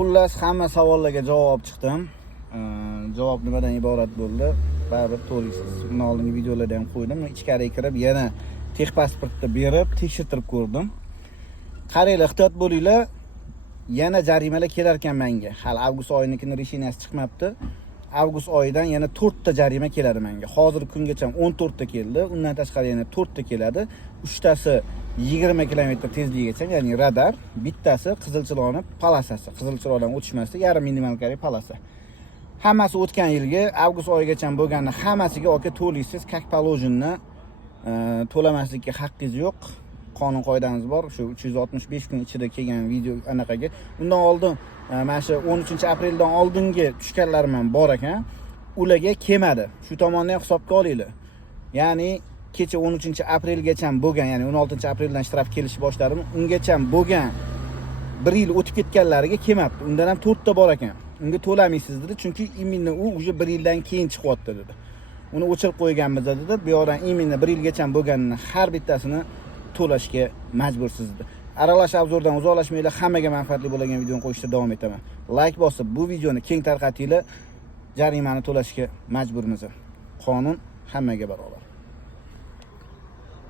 Xullas hamma savollarga javob chiqdim. Javob nimadan iborat bo'ldi? Baribir to'g'risiz. Bundan oldingi videolarda ham qo'ydim. Ichkariga kirib, yana texpasportni berib, tekshirtirib ko'rdim. Qaranglar, ehtiyot bo'linglar. Yana jarimalar kelar ekan menga. Hali avgust oyining reshinasi chiqmabdi. Avgust oyidan yana 4 ta jarima keladi menga. Hozir kungacha 14 ta keldi. Undan tashqari yana 4 ta keladi. 3 tasi 20 km tezligigacha, ya'ni radar, bittasi qizilchiloqni palasasi, qizilchiloqdan o'tishmasdi, yarim minimalkali palasa. Hammasi o'tgan yilgi avgust oyigacha bo'lganini hammasiga aka to'laysiz, как положено, to'lamaslikka haqqingiz yo'q. Qonun qoidamiz bor. Shu 365 kun ichida kelgan video anaqaga. Undan oldin mana shu 13-apreldan oldingi tushganlarim ham bor ekan. Ularga kelmadi. Shu tomondan hisobga olinglar. Ya'ni kecha 13-aprelgacha bo'lgan, ya'ni 16-apreldan shtraf kelish boshladim. Ungacha bo'lgan 1 yil o'tib ketganlariga kelmabdi. Undan ham 4 ta bor ekan. Unga to'lamaysiz dedi, chunki imminni u уже 1 yildan keyin chiqyapti dedi. Uni o'chirib qo'yganmiz dedi. Bu yoqdan imminni 1 yilgacha bo'lganini har bittasini to'lashga majbursiz dedi. Aralash obzordan uzoqlashmanglar, hammaga manfaatli bo'lgan videoni qo'yishda davom etaman. Like bosib, bu videoni keng tarqatinglar. Jarimani to'lashga majburmiz. Qonun hammaga barobar.